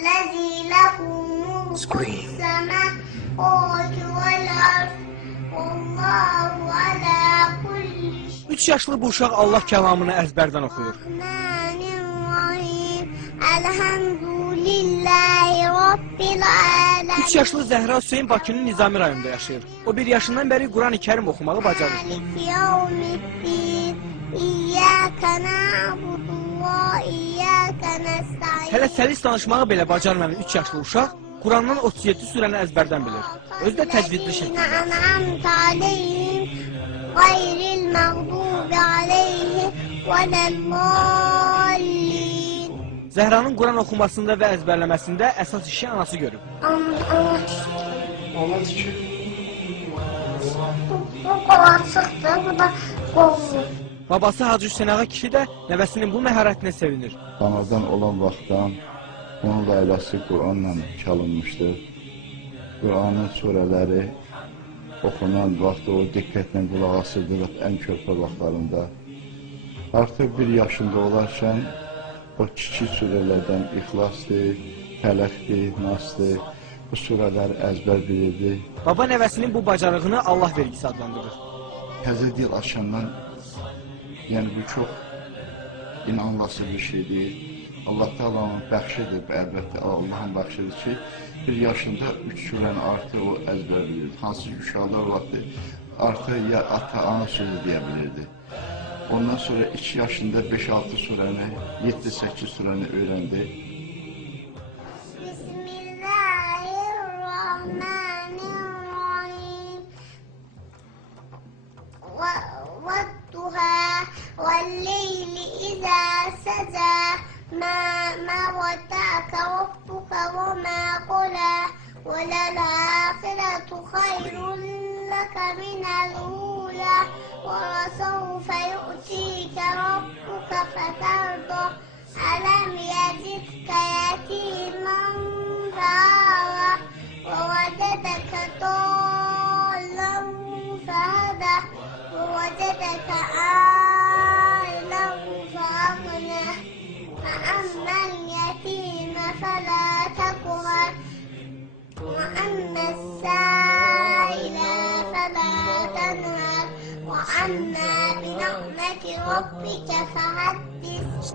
الذي له ملك السماوات والأرض والله على كل شيء. 3 yaşlı bu uşaq Allah kəlamını əzbərdən oxuyur. Elhamdülillahi Rabbil alemin. 3 yaşlı Zəhra Hüseyin Bakının Nizami rayonunda yaşayır. O 1 yaşından bəri Quran-ı Kərim oxumağı bacarır. Hələ səlis danışmağı belə bacarmayan 3 yaşlı uşaq Qurandan 37 surəni əzbərdən bilir. Özü də təcvidli şəkildə. Zəhranın Quran oxumasında və əzbərləməsində əsas işi anası görüb. Allah şükür. Bu qolaçıqdır, bu da qollu. Babası Hacı Hüseyin Ağa kişi də nəvəsinin bu məharətinə sevinir. Anadan olan vaxtdan onun layləsi Quranla çalınmışdır. Quranın surələri oxunan vaxtı o diqqətlə qulaq asırdıq ən körpə vaxtlarında. Artıq 1 yaşında olarkən o kiçik surələrdən İxlasdır, Fələqdir, Nasdır, bu surələri əzbər bilirdi. Baba nəvəsinin bu bacarığını Allah vergisi adlandırır. Təzə dil açandan, yəni bu çox inanılası bir şeydir. Allah Taala'nın bəxşidir, əlbəttə Allahın bəxşidir ki, 1 yaşında 3 surəni artıq o əzbər bilirdi. Hansı ki, uşaqlar vaxtı artıq ya ata, ana sözü deyə bilirdi. Ondan sonra 2 yaşında 5-6 surəni, 7-8 surəni öyrəndi. Bismillahirrahmanirrahim. وَالضُّحَى وَاللَّيْلِ إِذَا سَجَى مَا وَدَّعَكَ رَبُّكَ وَمَا قَلَى وَلَلْآخِرَةُ خَيْرٌ لَكَ مِنَ الْأُولَى وَلَسَوْفَ يُؤْتِيكَ رَبُّكَ فَتَرْضَىٰ أَلَمْ يَجِدْكَ يَتِيمًا فَآوَىٰ وَوَجَدَكَ ضَالًّا فَهَدَىٰ وَوَجَدَكَ عَائِلًا فَأَغْنَىٰ فَأَمَّا الْيَتِيمَ فَلَا تَقْهَرْ وَأَمَّا السَّائِلَ فَلَا تَنْهَرْ وَأَمَّا بِنِعْمَةِ رَبِّكَ فَحَدِّثْ